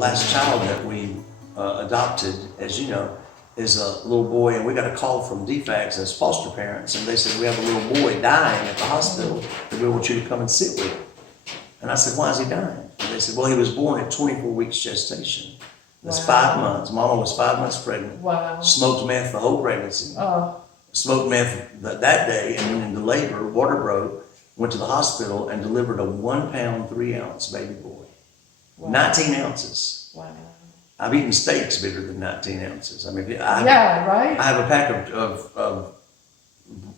last child that we adopted, as you know, is a little boy, and we got a call from DFACS as foster parents, and they said, we have a little boy dying at the hospital that we want you to come and sit with. And I said, why is he dying? And they said, well, he was born at 24 weeks gestation. That's 5 months. Mama was 5 months pregnant. Wow. Smoked meth the whole pregnancy. Smoked meth that day, and went into labor, water broke, went to the hospital and delivered a 1 pound, 3 ounce baby boy. Wow. 19 ounces. Wow. I've eaten steaks bigger than 19 ounces. I mean, I have a pack of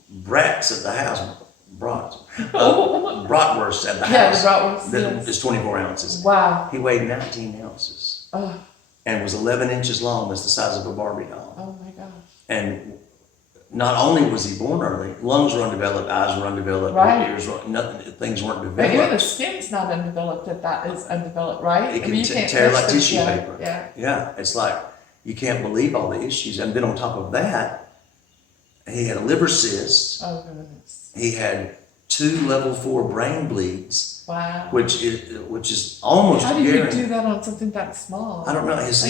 brats at the house, bratwurst at the house. Yeah, the bratwurst, that is 24 ounces. Wow. He weighed 19 ounces and was 11 inches long. That's the size of a Barbie doll. Oh my gosh. And not only was he born early, lungs were undeveloped, eyes were undeveloped, ears were, things weren't developed. But even the skin's not undeveloped if that is undeveloped, right? It can tear like tissue paper. Yeah, it's like, you can't believe all the issues. And then on top of that, he had a liver cyst. Oh goodness. He had 2 level 4 brain bleeds. Wow. Which is almost How do you guaranteed. do that on something that small? I don't know. His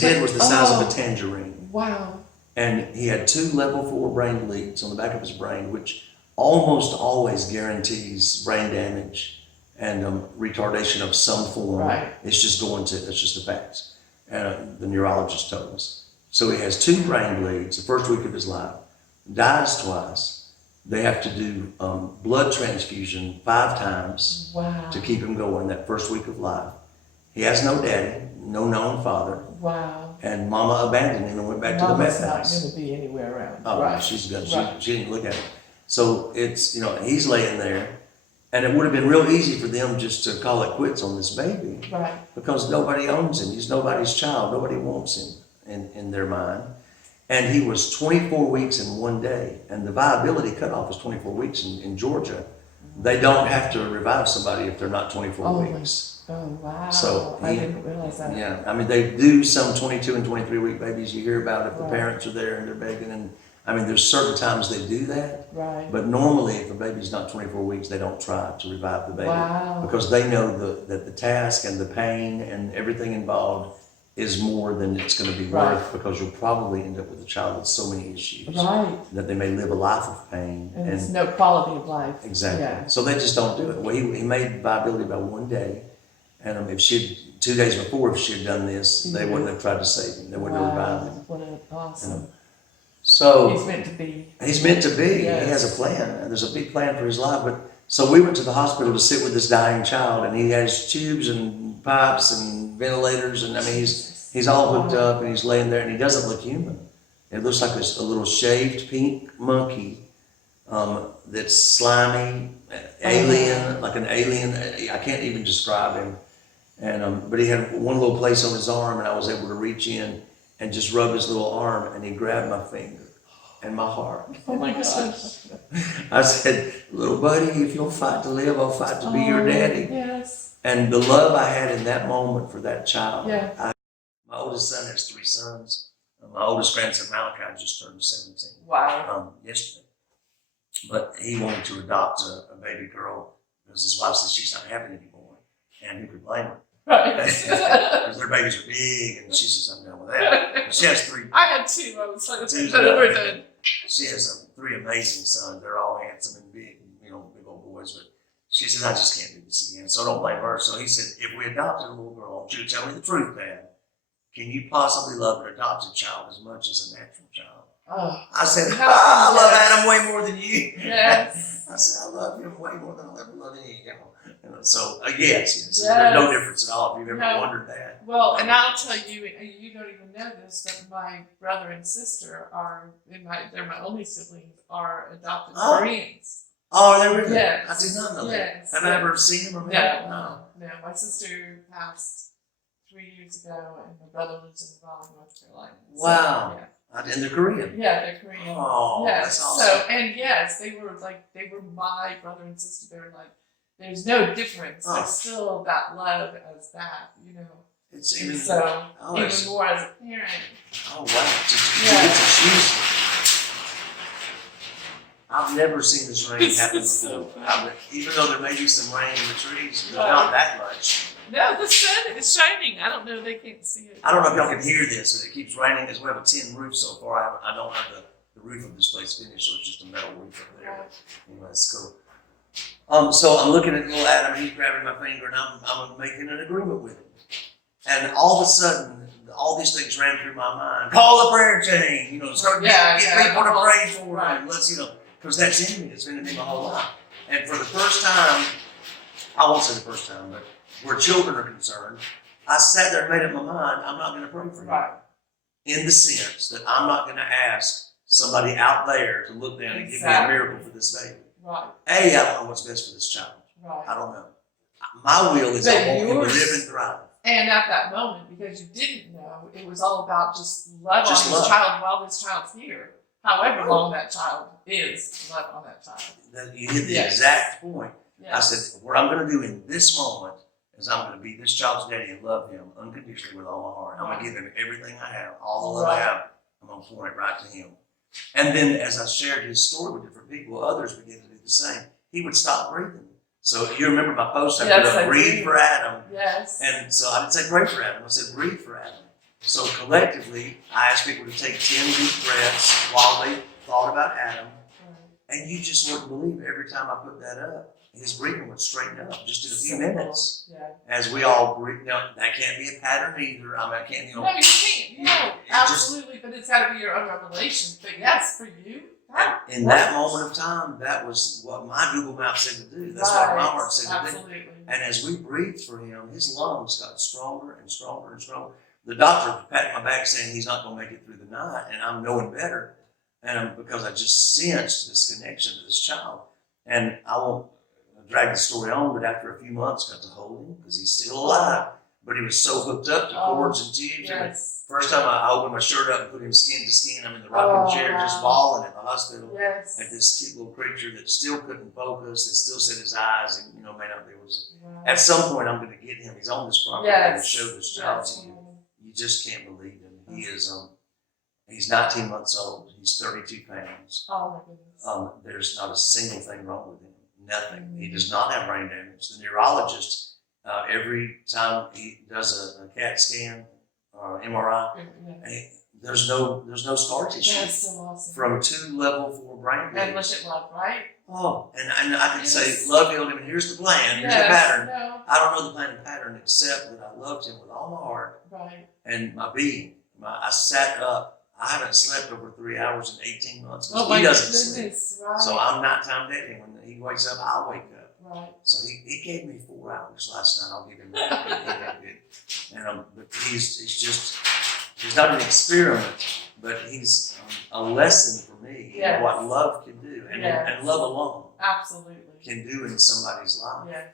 head was the size of a tangerine. Wow. And he had 2 level 4 brain bleeds on the back of his brain, which almost always guarantees brain damage and retardation of some form. Right. It's just a fact. And the neurologist told us. So he has 2 brain bleeds the first week of his life, dies twice. They have to do blood transfusion 5 times to keep him going that first week of life. He has no daddy, no known father. Wow. And Mama abandoned him and went back to the meth house. Mama's not going to be anywhere around. Oh, right. She's good. She didn't look at him. So it's, he's laying there, and it would have been real easy for them just to call it quits on this baby. Right. Because nobody owns him. He's nobody's child. Nobody wants him in their mind. And he was 24 weeks in 1 day. And the viability cutoff is 24 weeks in Georgia. They don't have to revive somebody if they're not 24 weeks. Oh, wow. So I didn't realize that. Yeah, I mean, they do some 22 and 23 week babies you hear about if the parents are there and they're begging. And I mean, there's certain times they do that. Right. But normally, if a baby's not 24 weeks, they don't try to revive the baby. Wow. Because they know that the task and the pain and everything involved is more than it's going to be worth, because you'll probably end up with a child with so many issues. Right. That they may live a life of pain. And there's no quality of life. Exactly. Yeah. So they just don't do it. Well, he made viability by 1 day. And if 2 days before, if she had done this, they wouldn't have tried to save him. They wouldn't have revived him. What an awesome. So he's meant to be. He's meant to be. Yes. He has a plan. And there's a big plan for his life. But so we went to the hospital to sit with this dying child, and he has tubes and pipes and ventilators, and I mean he's all hooked up, and he's laying there, and he doesn't look human. It looks like a little shaved pink monkey that's slimy, alien, like an alien. I can't even describe him. And but he had one little place on his arm, and I was able to reach in and just rub his little arm, and he grabbed my finger and my heart. Oh my gosh. I said, little buddy, if you'll fight to live, I'll fight to be your daddy. Yes. And the love I had in that moment for that child. Yeah. My oldest son has 3 sons. My oldest grandson, Malachi, just turned 17. Wow. Yesterday. But he wanted to adopt a baby girl because his wife said she's not having any more. And who could blame her? Right. Because their babies are big, and she says, I'm done with that. But she has 3. I had 2. I was like, we're done. She has 3 amazing sons. They're all handsome and big, big old boys. But she says, I just can't do this again. So don't blame her. So he said, if we adopted a little girl, she would tell me the truth, Dad. Can you possibly love an adopted child as much as a natural child? Oh. I said, I love Adam way more than you. Yes. I said, I love him way more than I'll ever love any of you. So, yes, there's no difference at all if you've ever wondered that. Well, and I'll tell you, you don't even know this, but my brother and sister they're my only siblings, are adopted Koreans. Oh, they really? Yes. I did not know Yes. that. Have I ever seen them or met? No. My sister passed 3 years ago, and my brother lives in Raleigh, North Carolina. Wow. So, yeah. And they're Korean? Yeah, they're Korean. Oh, yes. That's awesome. So, and yes, they were my brother and sister. They were like, there's no difference. There's still that love as that, It's even, even more as a parent. Oh, wow. You get to choose. I've never seen this rain happen before. Even though there may be some rain in the trees, but not that much. No, the sun is shining. I don't know. They can't see it. I don't know if y'all can hear this, but it keeps raining because we have a tin roof so far. I don't have the roof of this place finished, so it's just a metal roof up there. Right. Anyway, it's cool. So I'm looking at little Adam, he's grabbing my finger, and I'm making an agreement with him. And all of a sudden, all these things ran through my mind. Call the prayer chain, start get people to pray for right. him. Let's, because that's in me. It's been in me my whole life. And for the first time, I won't say the first time, but where children are concerned, I sat there and made up my mind, I'm not going to pray for him. Right. In the sense that I'm not going to ask somebody out there to look down and give me a miracle for this baby. Right. I don't know what's best for this child. Right. I don't know. My will is I want him to live and thrive. And at that moment, because you didn't know, it was all about just love on this child while this child's here. However long that child is, love on that child. You hit the exact point. Yes. I said, what I'm going to do in this moment is I'm going to be this child's daddy and love him unconditionally with all my heart. I'm going to give him everything I have, all the love I have. I'm going to pour it right to him. And then as I shared his story with different people, others began to do the same. He would stop breathing. So you remember my post, I put up breathe for Adam. Yes. And so I didn't say pray for Adam, I said breathe for Adam. So collectively, I asked people to take 10 deep breaths while they thought about Adam. And you just wouldn't believe every time I put that up, his breathing would straighten up just in a few minutes. Yeah. As we all breathe. Now, that can't be a pattern either. I can't, No, you can't. No, absolutely. But it's got to be your own revelation. But yes, for you, in that moment of time, that was what my Google Map said to do. That's what my heart said to do. And as we breathed for him, his lungs got stronger and stronger and stronger. The doctor patted my back saying he's not going to make it through the night, and I'm knowing better. And because I just sensed this connection to this child. And I won't drag the story on, but after a few months, got to hold him because he's still alive. But he was so hooked up to cords and tubes. Yes. First time I opened my shirt up and put him skin to skin, I'm in the rocking chair just bawling at the hospital. Yes. At this cute little creature that still couldn't focus, that still said his eyes, and may not be able to. At some point, I'm going to get him. He's on this property and show this child to you. You just can't believe him. He is. He's 19 months old. He's 32 pounds. Oh my goodness. There's not a single thing wrong with him. Nothing. Mm-hmm. He does not have brain damage. The neurologist, every time he does a CAT scan or MRI, there's no scar tissue. That's so awesome. From 2 level 4 brain damage. And look at love, right? Oh, and I can say, love healed him, and here's the plan, here's the pattern. No. I don't know the plan and pattern except that I loved him with all my heart and my being. I sat up. I haven't slept over 3 hours in 18 months because he doesn't sleep. Right. So I'm nighttime daddy. When he wakes up, I'll wake up. Right. So he gave me 4 hours last night. I'll give him that. And but he's not an experiment, but he's a lesson for me in what love can do and love alone can do in somebody's life. Yes.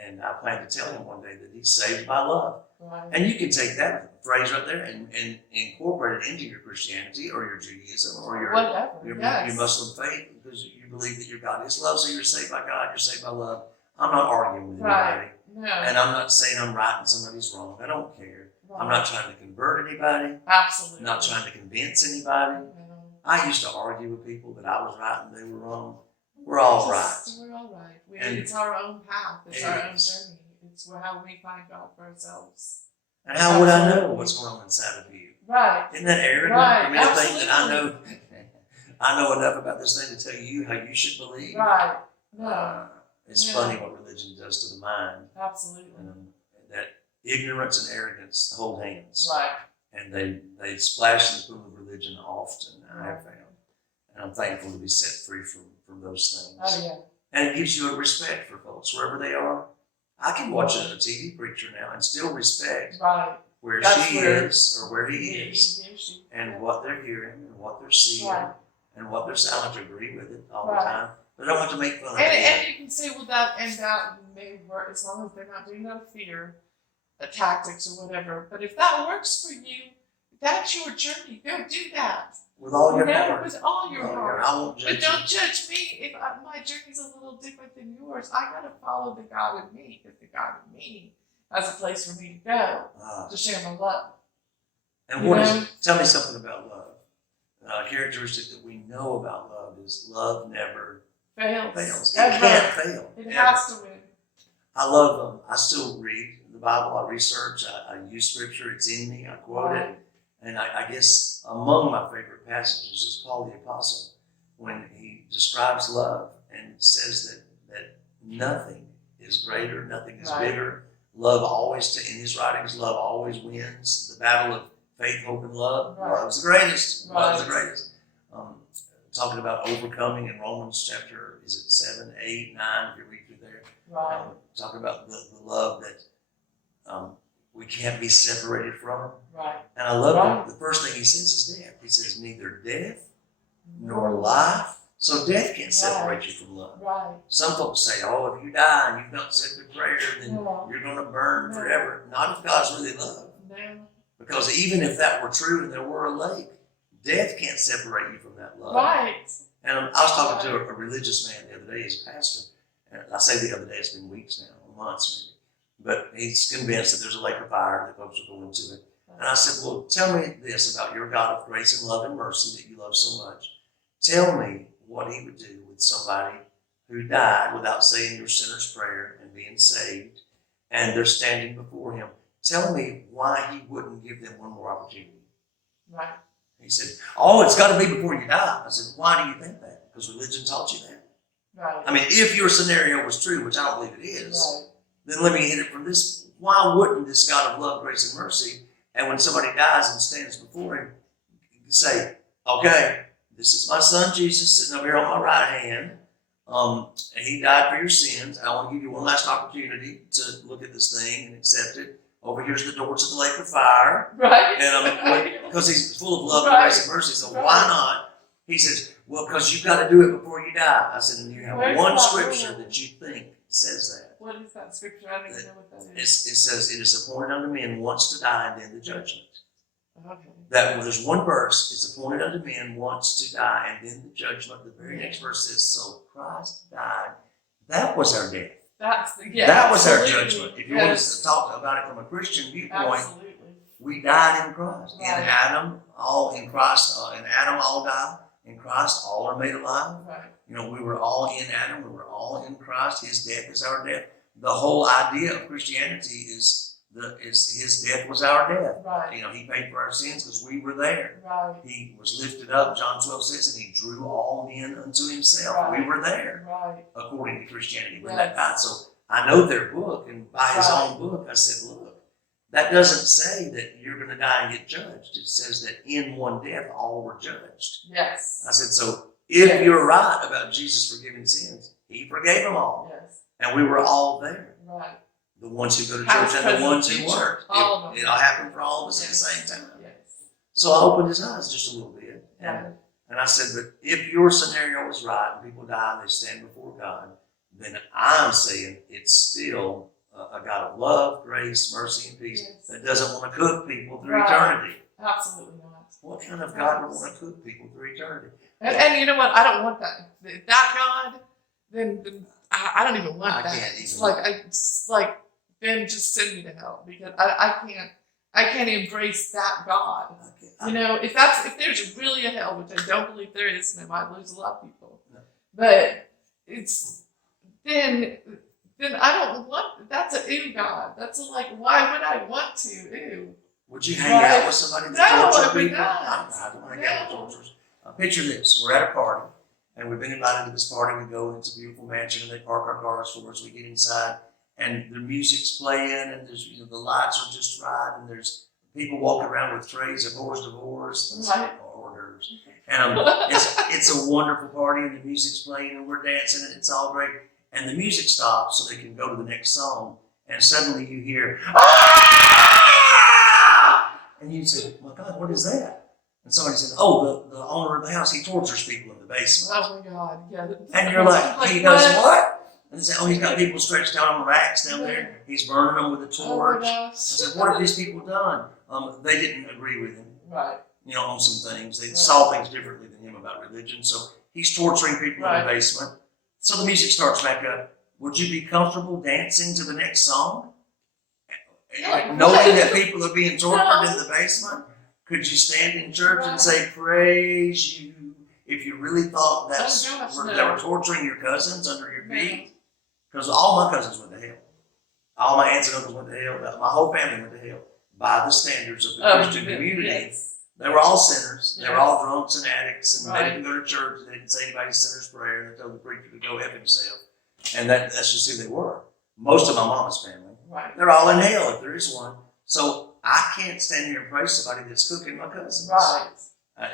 And I plan to tell him one day that he's saved by love. Right. And you can take that phrase right there and incorporate it into your Christianity or your Judaism or your Muslim faith because you believe that your God is love, so you're saved by God, you're saved by love. I'm not arguing with anybody. No. And I'm not saying I'm right and somebody's wrong. I don't care. Right. I'm not trying to convert anybody. Absolutely. I'm not trying to convince anybody. No. I used to argue with people that I was right and they were wrong. We're all right. We're all right. It's our own path. It's our own journey. It's how we find God for ourselves. And how would I know what's going on inside of you? Right. Isn't that arrogant? Right. I mean, to think that I know enough about this thing to tell you how you should believe. Right. No. It's funny what religion does to the mind. Absolutely. That ignorance and arrogance hold hands. Right. And they splash in the pool of religion often, I have found. And I'm thankful to be set free from those things. Oh, yeah. And it gives you a respect for folks, wherever they are. I can watch a TV preacher now and still respect where she is or where he is and what they're hearing and what they're seeing and what they're saying. I don't have to agree with it all the time, but I don't have to make fun of it. And you can say, well, that may work as long as they're not doing it out of fear, tactics or whatever. But if that works for you, that's your journey. Go do that. With all your heart. With all your heart. I won't judge but don't judge me if my journey's a little different than yours. I got to follow the God in me because the God in me has a place for me to go to share my love. And what is it? Tell me something about love. A characteristic that we know about love is love never fails. It can't fail. It has to win. I love I still read the Bible, I research, I use scripture, it's in me, I quote it. And I guess among my favorite passages is Paul the Apostle, when he describes love and says that nothing is greater, nothing is bigger. Love always, in his writings, love always wins. The battle of faith, hope, and love. Love's the greatest. Love's the greatest. Talking about overcoming in Romans chapter, is it 7, 8, 9, if you read through there. Talking about the love that we can't be separated from. And I love the first thing he says is death. He says neither death nor life. So death can't separate you from love. Some folks say, oh, if you die and you've not said the prayer, then you're going to burn forever. Not if God's really love. Because even if that were true and there were a lake, death can't separate you from that love. And I was talking to a religious man the other day, he's a pastor. And I say the other day, it's been weeks now, months maybe. But he's convinced that there's a lake of fire and the folks will go into it. And I said, well, tell me this about your God of grace and love and mercy that you love so much. Tell me what he would do with somebody who died without saying your sinner's prayer and being saved, and they're standing before him. Tell me why he wouldn't give them one more opportunity. He said, oh, it's got to be before you die. I said, why do you think that? Because religion taught you that. I mean, if your scenario was true, which I don't believe it is, then let me hit it from this. Why wouldn't this God of love, grace, and mercy, and when somebody dies and stands before him, say, okay, this is my son Jesus sitting over here on my right hand. And he died for your sins. I want to give you one last opportunity to look at this thing and accept it. Over here's the door to the lake of fire. And because he's full of love and grace and mercy. So why not? He says, well, because you've got to do it before you die. I said, and you have one scripture that you think says that. What is that scripture? I don't even know what that is. It says, it is appointed unto men once to die and then the judgment. That there's one verse, it's appointed unto men once to die and then the judgment. The very next verse says, so Christ died. That was our death. That was our judgment. If you want to talk about it from a Christian viewpoint, we died in Christ. In Adam, all in Christ, in Adam all died. In Christ, all are made alive. You know, we were all in Adam. We were all in Christ. His death is our death. The whole idea of Christianity is his death was our death. You know, he paid for our sins because we were there. He was lifted up, John 12 says, and he drew all men unto himself. We were there, according to Christianity, when that died. So I know their book, and by his own book, I said, look, that doesn't say that you're going to die and get judged. It says that in one death, all were judged. I said, so if you're right about Jesus forgiving sins, he forgave them all. And we were all there. The ones who go to church and the ones who weren't. It all happened for all of us at the same time. So I opened his eyes just a little bit. And I said, but if your scenario is right and people die and they stand before God, then I'm saying it's still a God of love, grace, mercy, and peace that doesn't want to cook people through eternity. Absolutely not. What kind of God would want to cook people through eternity? And you know what? I don't want that. That God, then I don't even want that. It's like, then just send me to hell, because I can't embrace that God. You know, if there's really a hell, which I don't believe there is, and I might lose a lot of people, but it's then I don't want. That's a ew God. That's why would I want to? Ew. Would you hang out with somebody that tortured people? I don't want to hang out with torturers. Picture this: we're at a party, and we've been invited to this party. We go into a beautiful mansion, and they park our cars for us. We get inside. And the music's playing, and there's the lights are just right, and there's people walking around with trays of hors d'oeuvres, and it's a wonderful party, and the music's playing, and we're dancing, and it's all great. And the music stops, so they can go to the next song, and suddenly you hear, ah! And you say, "My God, what is that?" And somebody says, "Oh, the owner of the house, he tortures people in the basement." Oh my God, yeah. And you're like, he goes, "What?" And they say, "Oh, he's got people stretched out on racks down there. He's burning them with a torch." I said, "What have these people done?" They didn't agree with him, you know, on some things. They saw things differently than him about religion. So he's torturing people in the basement. So the music starts back up. Would you be comfortable dancing to the next song? Knowing that people are being tortured in the basement? Could you stand in church and say, "Praise you," if you really thought they were torturing your cousins under your feet? Because all my cousins went to hell. All my aunts and uncles went to hell. My whole family went to hell by the standards of the Christian community. Yes. They were all sinners. They were Yes. all drunks and addicts, and they Right. didn't go to church. They didn't say anybody's sinner's prayer. They told the preacher to go F himself. And that's just who they were. Most of my mama's family. Right. They're all in hell if there is one. So I can't stand here and praise somebody that's cooking my cousins. Right.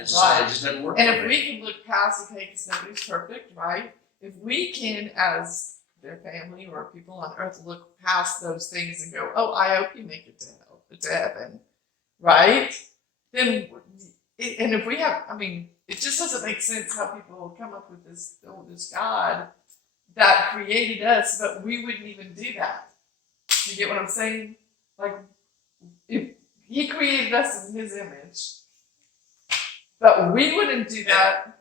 It just doesn't work And for if me. we can look past, okay, because nobody's perfect, right? If we can, as their family or people on earth, look past those things and go, oh, I hope you make it to heaven, right? Then, and if we have, I mean, it just doesn't make sense how people come up with this God that created us, but we wouldn't even do that. You get what I'm saying? Like, if he created us in his image, but we wouldn't do that.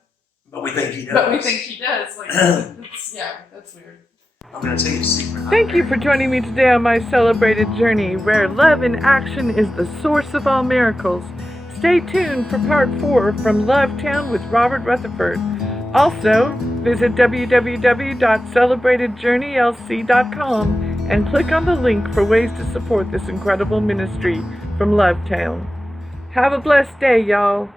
But we think he does. But we think he does. Like, that's weird. I'm going to tell you a secret. Thank you for joining me today on my celebrated journey where love in action is the source of all miracles. Stay tuned for part 4 from Love Town with Robert Rutherford. Also, visit www.celebratedjourneylc.com and click on the link for ways to support this incredible ministry from Love Town. Have a blessed day, y'all.